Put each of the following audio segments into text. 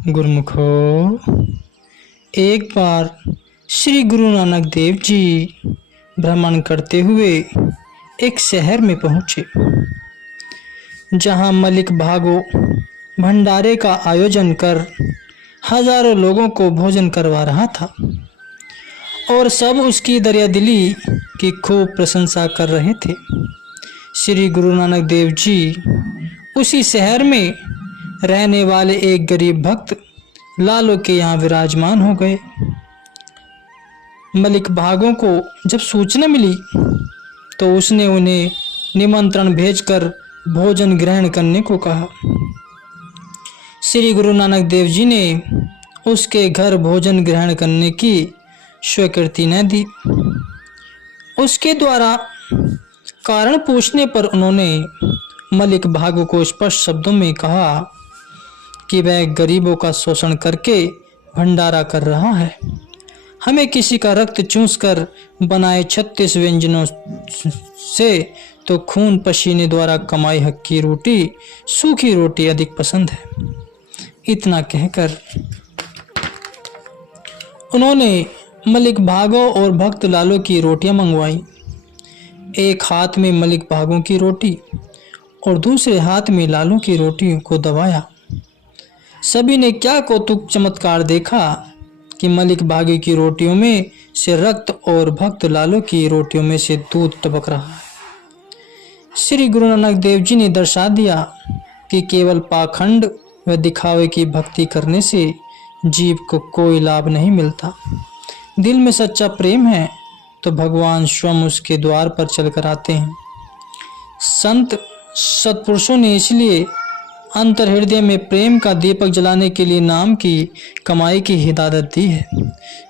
गुरुमुखो, एक बार श्री गुरु नानक देव जी भ्रमण करते हुए एक शहर में पहुंचे, जहां मलिक भागो भंडारे का आयोजन कर हजारों लोगों को भोजन करवा रहा था और सब उसकी दरियादिली की खूब प्रशंसा कर रहे थे। श्री गुरु नानक देव जी उसी शहर में रहने वाले एक गरीब भक्त लालो के यहाँ विराजमान हो गए। मलिक भागों को जब सूचना मिली तो उसने उन्हें निमंत्रण भेजकर भोजन ग्रहण करने को कहा। श्री गुरु नानक देव जी ने उसके घर भोजन ग्रहण करने की स्वीकृति न दी। उसके द्वारा कारण पूछने पर उन्होंने मलिक भागो को स्पष्ट शब्दों में कहा कि वह गरीबों का शोषण करके भंडारा कर रहा है। हमें किसी का रक्त चूसकर बनाए 36 व्यंजनों से तो खून पसीने द्वारा कमाई हक्की रोटी, सूखी रोटी अधिक पसंद है। इतना कहकर उन्होंने मलिक भागो और भक्त लालो की रोटियां मंगवाई। एक हाथ में मलिक भागो की रोटी और दूसरे हाथ में लालो की रोटी को दबाया। सभी ने क्या कौतुक चमत्कार देखा कि मलिक भागे की रोटियों में से रक्त और भक्त लालो की रोटियों में से दूध टपक रहा है। श्री गुरु नानक देव जी ने दर्शा दिया कि केवल पाखंड व दिखावे की भक्ति करने से जीव को कोई लाभ नहीं मिलता। दिल में सच्चा प्रेम है तो भगवान स्वयं उसके द्वार पर चलकर आते हैं। संत सत्पुरुषों ने इसलिए अंतर हृदय में प्रेम का दीपक जलाने के लिए नाम की कमाई की हिदायत दी है।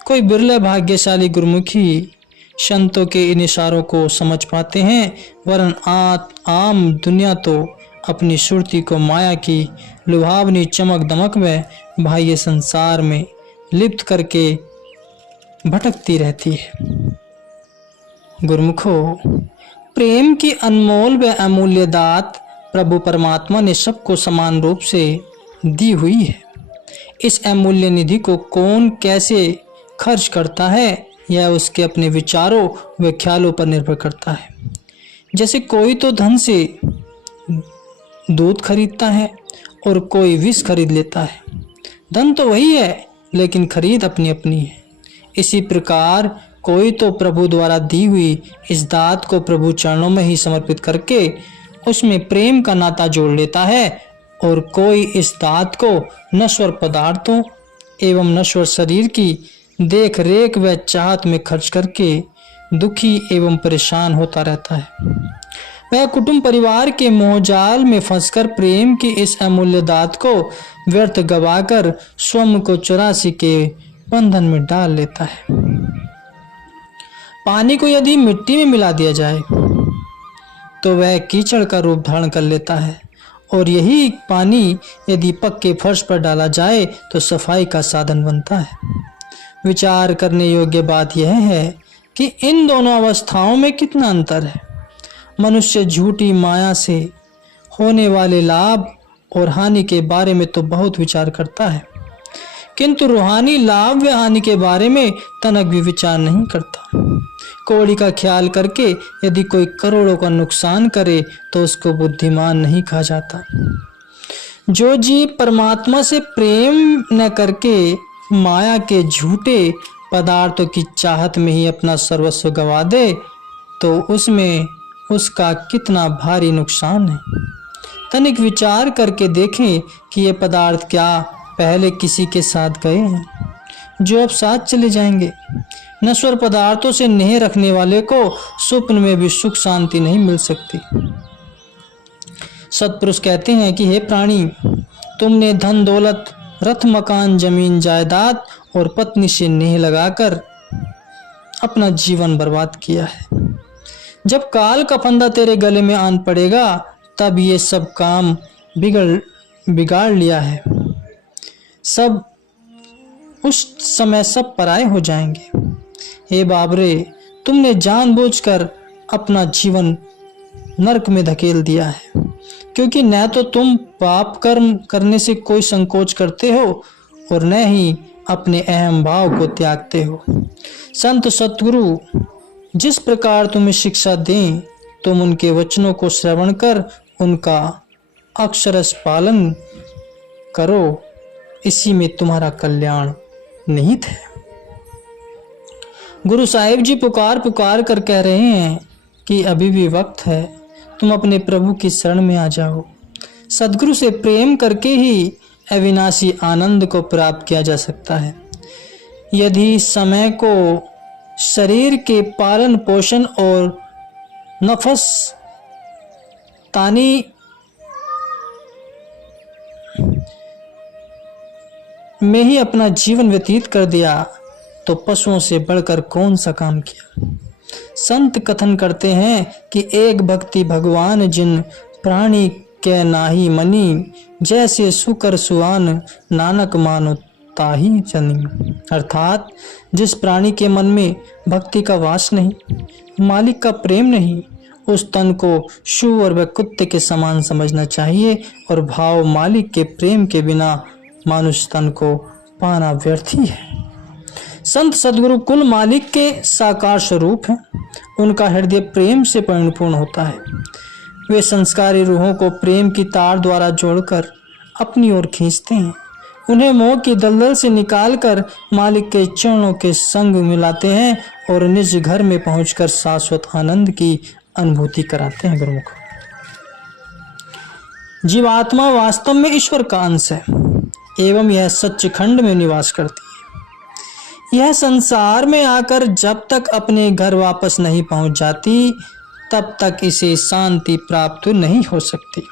कोई बिरले भाग्यशाली गुरुमुखी संतों के इन इशारों को समझ पाते हैं, वरन आम दुनिया तो अपनी सुरती को माया की लुभावनी चमक दमक में बाह्य संसार में लिप्त करके भटकती रहती है। गुरुमुखो, प्रेम की अनमोल व अमूल्य दात प्रभु परमात्मा ने सबको समान रूप से दी हुई है। इस अमूल्य निधि को कौन कैसे खर्च करता है यह उसके अपने विचारों व ख्यालों पर निर्भर करता है। जैसे कोई तो धन से दूध खरीदता है और कोई विष खरीद लेता है। धन तो वही है लेकिन खरीद अपनी अपनी है। इसी प्रकार कोई तो प्रभु द्वारा दी हुई इस दात को प्रभु चरणों में ही समर्पित करके उसमें प्रेम का नाता जोड़ लेता है और कोई इस दात को नश्वर पदार्थों एवं नश्वर शरीर की देख रेख व चाहत में खर्च करके दुखी एवं परेशान होता रहता है। वह कुटुंब परिवार के मोहजाल में फंसकर प्रेम की इस अमूल्य दात को व्यर्थ गवाकर स्वयं को 84 के बंधन में डाल लेता है। पानी को यदि मिट्टी में मिला दिया जाए तो वह कीचड़ का रूप धारण कर लेता है और यही पानी यदि पक्के फर्श पर डाला जाए तो सफाई का साधन बनता है। विचार करने योग्य बात यह है कि इन दोनों अवस्थाओं में कितना अंतर है। मनुष्य झूठी माया से होने वाले लाभ और हानि के बारे में तो बहुत विचार करता है, किंतु रूहानी लाभ व हानि के बारे में तनक भी विचार नहीं करता। कौड़ी का ख्याल करके यदि कोई करोड़ों का नुकसान करे तो उसको बुद्धिमान नहीं कहा जाता। जो जीव परमात्मा से प्रेम न करके माया के झूठे पदार्थों की चाहत में ही अपना सर्वस्व गवा दे तो उसमें उसका कितना भारी नुकसान है। तनिक विचार करके देखें कि ये पदार्थ क्या पहले किसी के साथ गए हैं जो अब साथ चले जाएंगे। नश्वर पदार्थों से नेह रखने वाले को स्वप्न में भी सुख शांति नहीं मिल सकती। सत्पुरुष कहते हैं कि हे प्राणी, तुमने धन दौलत रथ मकान जमीन जायदाद और पत्नी से नेह लगाकर अपना जीवन बर्बाद किया है। जब काल का फंदा तेरे गले में आन पड़ेगा तब ये सब काम बिगाड़ लिया है। सब उस समय सब पराये हो जाएंगे। हे बाबरे, तुमने जानबूझकर अपना जीवन नरक में धकेल दिया है, क्योंकि न तो तुम पाप कर्म करने से कोई संकोच करते हो और न ही अपने अहम भाव को त्यागते हो। संत सतगुरु जिस प्रकार तुम्हें शिक्षा दें, तुम उनके वचनों को श्रवण कर उनका अक्षरश पालन करो, इसी में तुम्हारा कल्याण निहित है। गुरु साहिब जी पुकार पुकार कर कह रहे हैं कि अभी भी वक्त है, तुम अपने प्रभु की शरण में आ जाओ। सदगुरु से प्रेम करके ही अविनाशी आनंद को प्राप्त किया जा सकता है। यदि समय को शरीर के पालन पोषण और नफस तानी में ही अपना जीवन व्यतीत कर दिया तो पशुओं से बढ़कर कौन सा काम किया। संत कथन करते हैं कि एक भक्ति भगवान जिन प्राणी के नाही मनी, जैसे सुकर सुआन नानक मानो ताही जनी। अर्थात जिस प्राणी के मन में भक्ति का वास नहीं, मालिक का प्रेम नहीं, उस तन को शुअर व कुत्ते के समान समझना चाहिए और भाव मालिक के प्रेम के बिना मानुष तन को पाना व्यर्थ ही है। संत सदगुरु कुल मालिक के साकार स्वरूप हैं। उनका हृदय प्रेम से परिपूर्ण होता है। वे संस्कारी रूहों को प्रेम की तार द्वारा जोड़कर अपनी ओर खींचते हैं, उन्हें मोह की दलदल से निकालकर मालिक के चरणों के संग मिलाते हैं और निज घर में पहुंचकर शाश्वत आनंद की अनुभूति कराते हैं। गुरुमुख, जीवात्मा वास्तव में ईश्वर का अंश है एवं यह सच्चिखंड में निवास करती है। यह संसार में आकर जब तक अपने घर वापस नहीं पहुंच जाती, तब तक इसे शांति प्राप्त नहीं हो सकती।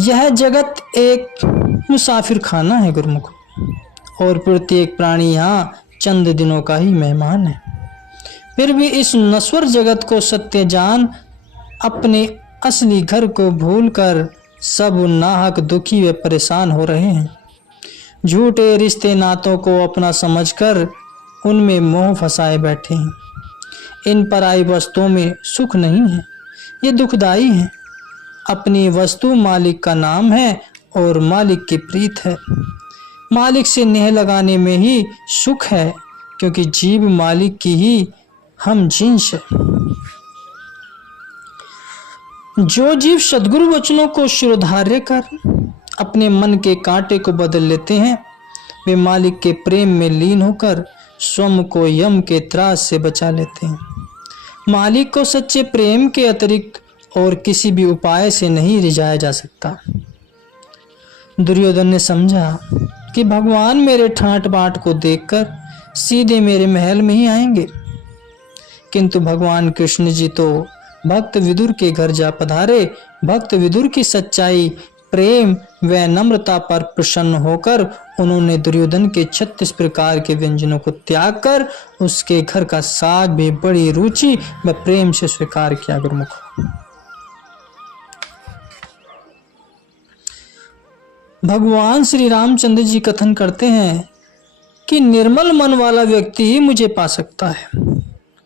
यह जगत एक मुसाफिर खाना है गुरुमुख, और प्रत्येक प्राणी यहाँ चंद दिनों का ही मेहमान है। फिर भी इस नश्वर जगत को सत्य जान अपने असली घर को भूलकर सब नाहक दुखी व परेशान हो रहे हैं। झूठे रिश्ते नातों को अपना समझकर उनमें मोह फंसाए बैठे हैं। इन पराई वस्तुओं में सुख नहीं है, ये दुखदाई है। अपनी वस्तु मालिक का नाम है और मालिक की प्रीत है। मालिक से नेह लगाने में ही सुख है, क्योंकि जीव मालिक की ही हम जिन्स है। जो जीव सद्गुरु वचनों को शिरोधार्य कर अपने मन के कांटे को बदल लेते हैं, वे मालिक के प्रेम में लीन होकर स्वयं को यम के त्रास से बचा लेते हैं। मालिक को सच्चे प्रेम के अतिरिक्त और किसी भी उपाय से नहीं रिझाया जा सकता। दुर्योधन ने समझा कि भगवान मेरे ठाट बाट को देखकर सीधे मेरे महल में ही आएंगे, किंतु भगवान कृष्ण जी तो भक्त विदुर के घर जा पधारे। भक्त विदुर की सच्चाई, प्रेम व नम्रता पर प्रसन्न होकर उन्होंने दुर्योधन के 36 प्रकार के व्यंजनों को त्याग कर उसके घर का साग भी बड़ी रुचि व प्रेम से स्वीकार किया। गुरुमुख, भगवान श्री रामचंद्र जी कथन करते हैं कि निर्मल मन वाला व्यक्ति ही मुझे पा सकता है,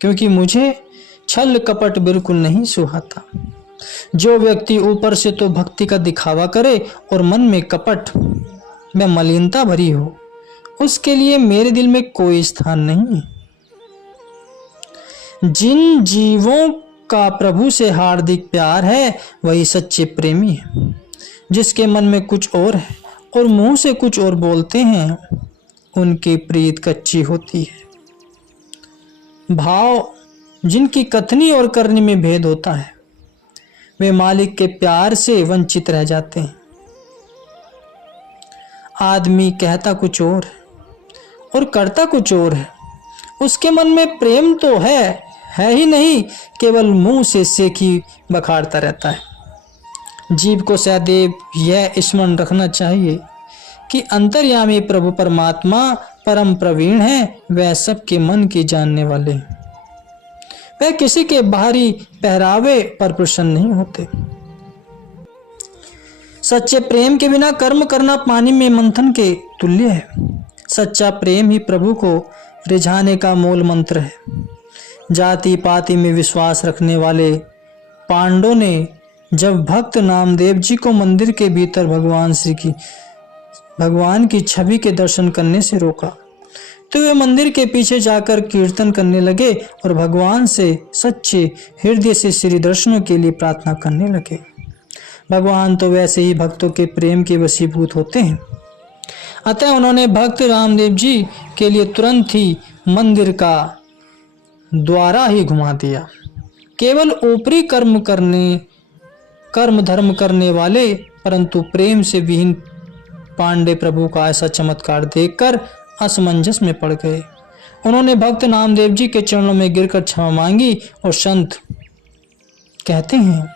क्योंकि मुझे छल कपट बिल्कुल नहीं सुहाता। जो व्यक्ति ऊपर से तो भक्ति का दिखावा करे और मन में कपट में मलिनता भरी हो, उसके लिए मेरे दिल में कोई स्थान नहीं है। जिन जीवों का प्रभु से हार्दिक प्यार है वही सच्चे प्रेमी है। जिसके मन में कुछ और है और मुंह से कुछ और बोलते हैं, उनकी प्रीत कच्ची होती है। भाव जिनकी कथनी और करनी में भेद होता है, वे मालिक के प्यार से वंचित रह जाते हैं। आदमी कहता कुछ और है और करता कुछ और है। उसके मन में प्रेम तो है ही नहीं, केवल मुंह से सेखी बखाड़ता रहता है। जीव को सदैव यह स्मरण रखना चाहिए कि अंतर्यामी प्रभु परमात्मा परम प्रवीण है, वह सबके मन की जानने वाले हैं। वह किसी के बाहरी पहरावे पर प्रसन्न नहीं होते। सच्चे प्रेम के बिना कर्म करना पानी में मंथन के तुल्य है। सच्चा प्रेम ही प्रभु को रिझाने का मूल मंत्र है। जाति पाति में विश्वास रखने वाले पांडवों ने जब भक्त नामदेव जी को मंदिर के भीतर भगवान श्री की भगवान की छवि के दर्शन करने से रोका, तो वे मंदिर के पीछे जाकर कीर्तन करने लगे और भगवान से सच्चे हृदय से श्री दर्शनों के लिए प्रार्थना करने लगे। भगवान तो वैसे ही भक्तों के प्रेम के वशीभूत होते हैं। अतः उन्होंने भक्त रामदेव जी के लिए तुरंत ही मंदिर का द्वारा ही घुमा दिया। केवल ऊपरी कर्म धर्म करने वाले परंतु प्रेम से विहीन पांडे प्रभु का ऐसा चमत्कार देखकर असमंजस में पड़ गए। उन्होंने भक्त नामदेव जी के चरणों में गिरकर क्षमा मांगी और संत कहते हैं,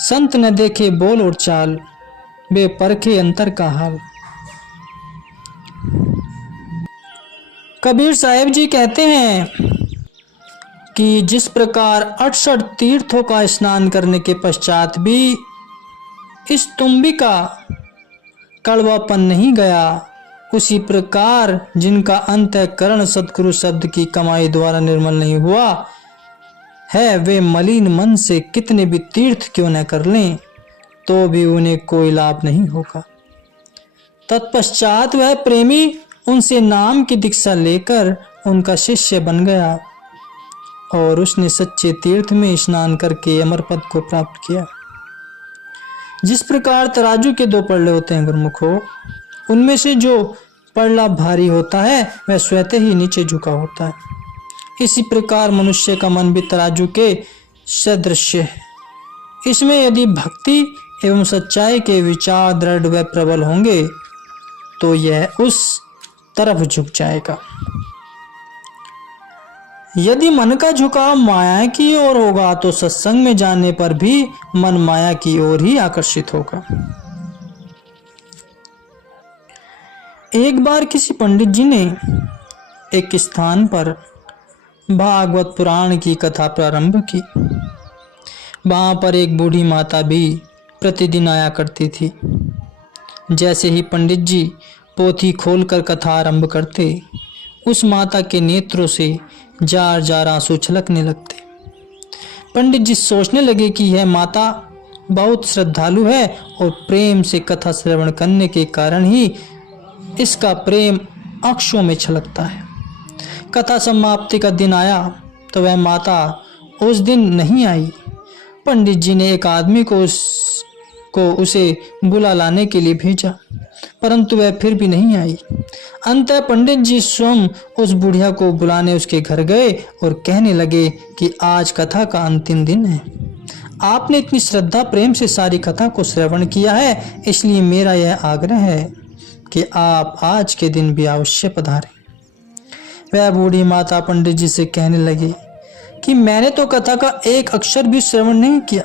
संत न देखे बोल और चाल, वे परखे अंतर का हाल। कबीर साहिब जी कहते हैं कि जिस प्रकार 68 तीर्थों का स्नान करने के पश्चात भी इस तुम्बी का कड़वापन नहीं गया, उसी प्रकार जिनका अंतःकरण सद्गुरु शब्द की कमाई द्वारा निर्मल नहीं हुआ है, वे मलिन मन से कितने भी तीर्थ क्यों न कर लें तो भी उन्हें कोई लाभ नहीं होगा। तत्पश्चात वह प्रेमी उनसे नाम की दीक्षा लेकर उनका शिष्य बन गया और उसने सच्चे तीर्थ में स्नान करके अमर पद को प्राप्त किया। जिस प्रकार तराजू के 2 पल्ले होते हैं गुरुमुखो, उनमें से जो पल्ला भारी होता है वह स्वतः ही नीचे झुका होता है। इसी प्रकार मनुष्य का मन भी तराजू के सदृश है। इसमें यदि भक्ति एवं सच्चाई के विचार दृढ़ व प्रबल होंगे तो यह उस तरफ झुक जाएगा। यदि मन का झुकाव माया की ओर होगा तो सत्संग में जाने पर भी मन माया की ओर ही आकर्षित होगा। एक बार किसी पंडित जी ने एक स्थान पर भागवत पुराण की कथा प्रारंभ की। वहां पर एक बूढ़ी माता भी प्रतिदिन आया करती थी। जैसे ही पंडित जी पोथी खोलकर कथा आरंभ करते, उस माता के नेत्रों से जार जार आंसू छलकने लगते। पंडित जी सोचने लगे कि यह माता बहुत श्रद्धालु है और प्रेम से कथा श्रवण करने के कारण ही इसका प्रेम अक्षों में छलकता है। कथा समाप्ति का दिन आया तो वह माता उस दिन नहीं आई। पंडित जी ने एक आदमी को उसे बुला लाने के लिए भेजा, परंतु वह फिर भी नहीं आई। अंततः पंडित जी स्वयं उस बुढ़िया को बुलाने उसके घर गए और कहने लगे कि आज कथा का अंतिम दिन है। आपने इतनी श्रद्धा प्रेम से सारी कथा को श्रवण किया है, इसलिए मेरा यह आग्रह है कि आप आज के दिन भी अवश्य पधारें। वह बूढ़ी माता पंडित जी से कहने लगी कि मैंने तो कथा का एक अक्षर भी श्रवण नहीं किया।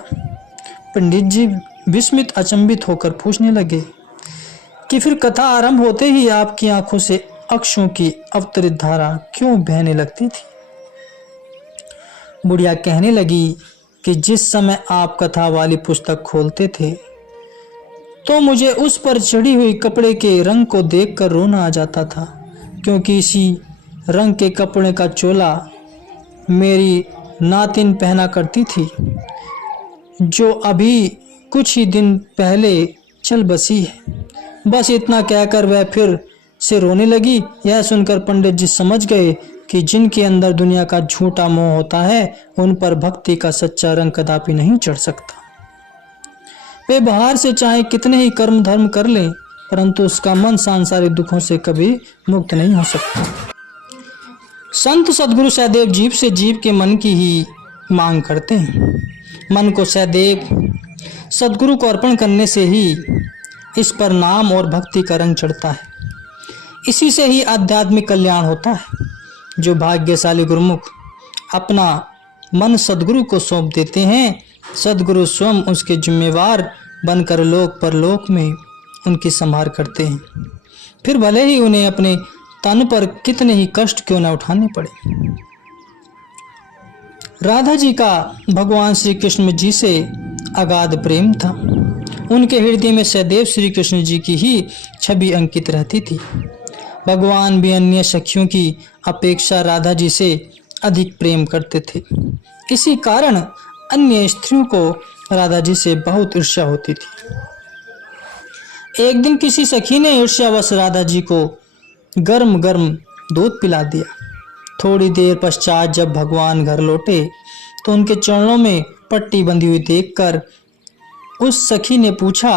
पंडित जी विस्मित अचंभित होकर पूछने लगे कि फिर कथा आरंभ होते ही आपकी आंखों से अक्षों की अवतरित धारा क्यों बहने लगती थी। बुढ़िया कहने लगी कि जिस समय आप कथा वाली पुस्तक खोलते थे तो मुझे उस पर चढ़ी हुई कपड़े के रंग को देखकर रोना आ जाता था, क्योंकि इसी रंग के कपड़े का चोला मेरी नातिन पहना करती थी, जो अभी कुछ ही दिन पहले चल बसी है। बस इतना कहकर वह फिर से रोने लगी। यह सुनकर पंडित जी समझ गए कि जिनके अंदर दुनिया का झूठा मोह होता है उन पर भक्ति का सच्चा रंग कदापि नहीं चढ़ सकता। वे बाहर से चाहे कितने ही कर्म धर्म कर लें, परंतु उसका मन सांसारिक दुखों से कभी मुक्त नहीं हो सकता। संत सद्गुरु सहदेव जीव से जीव के मन की ही मांग करते हैं। मन को सहदेव सद्गुरु को अर्पण करने से ही इस पर नाम और भक्ति का रंग चढ़ता है। इसी से ही आध्यात्मिक कल्याण होता है। जो भाग्यशाली गुरुमुख अपना मन सद्गुरु को सौंप देते हैं, सद्गुरु स्वयं उसके जिम्मेवार बनकर लोक परलोक में उनकी संभाल करते हैं, फिर भले ही उन्हें अपने तन पर कितने ही कष्ट क्यों न उठाने पड़े। राधा जी का भगवान श्री कृष्ण जी से अगाध प्रेम था। उनके हृदय में सदैव श्री कृष्ण जी की ही छवि अंकित रहती थी। भगवान भी अन्य सखियों की अपेक्षा राधा जी से अधिक प्रेम करते थे। इसी कारण अन्य स्त्रियों को राधा जी से बहुत ईर्ष्या होती थी। एक दिन किसी सखी ने ईर्ष्यावश राधा जी को गर्म गर्म दूध पिला दिया। थोड़ी देर पश्चात जब भगवान घर लौटे तो उनके चरणों में पट्टी बंधी हुई देखकर उस सखी ने पूछा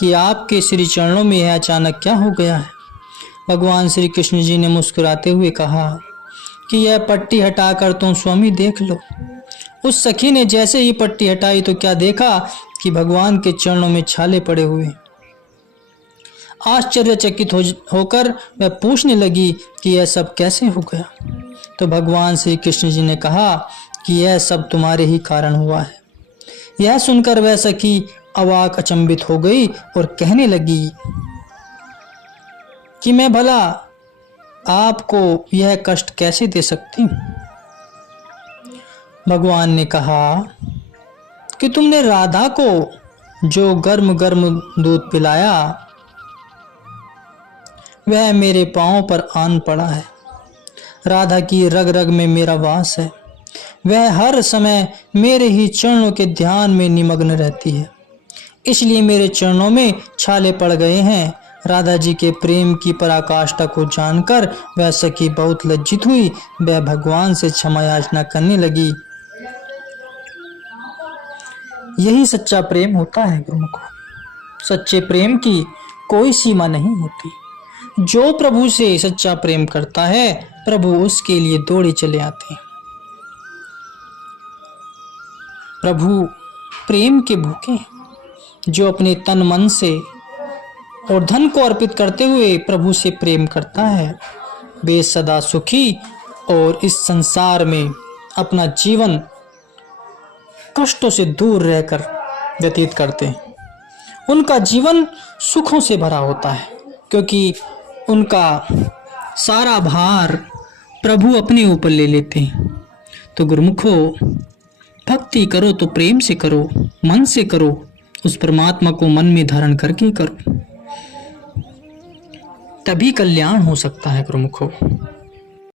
कि आपके श्री चरणों में यह अचानक क्या हो गया है। भगवान श्री कृष्ण जी ने मुस्कुराते हुए कहा कि यह पट्टी हटाकर तुम स्वयं देख लो। उस सखी ने जैसे ही पट्टी हटाई तो क्या देखा कि भगवान के चरणों में छाले पड़े हुए। आश्चर्यचकित होकर वह पूछने लगी कि यह सब कैसे हो गया। तो भगवान श्री कृष्ण जी ने कहा कि यह सब तुम्हारे ही कारण हुआ है। यह सुनकर वह सखी अवाक अचंभित हो गई और कहने लगी कि मैं भला आपको यह कष्ट कैसे दे सकती हूँ। भगवान ने कहा कि तुमने राधा को जो गर्म गर्म दूध पिलाया वह मेरे पांव पर आन पड़ा है। राधा की रग रग में मेरा वास है। वह हर समय मेरे ही चरणों के ध्यान में निमग्न रहती है, इसलिए मेरे चरणों में छाले पड़ गए हैं। राधा जी के प्रेम की पराकाष्ठा को जानकर वह सखी बहुत लज्जित हुई। वह भगवान से क्षमा याचना करने लगी। यही सच्चा प्रेम होता है गुरुमुखो। सच्चे प्रेम की कोई सीमा नहीं होती। जो प्रभु से सच्चा प्रेम करता है प्रभु उसके लिए दौड़े चले आते हैं। प्रभु प्रेम के भूखे हैं। जो अपने तन मन से और धन को अर्पित करते हुए प्रभु से प्रेम करता है वे सदा सुखी और इस संसार में अपना जीवन कष्टों से दूर रहकर व्यतीत करते हैं। उनका जीवन सुखों से भरा होता है क्योंकि उनका सारा भार प्रभु अपने ऊपर ले लेते हैं। तो गुरुमुखो, भक्ति करो तो प्रेम से करो, मन से करो, उस परमात्मा को मन में धारण करके करो, तभी कल्याण हो सकता है गुरुमुखो।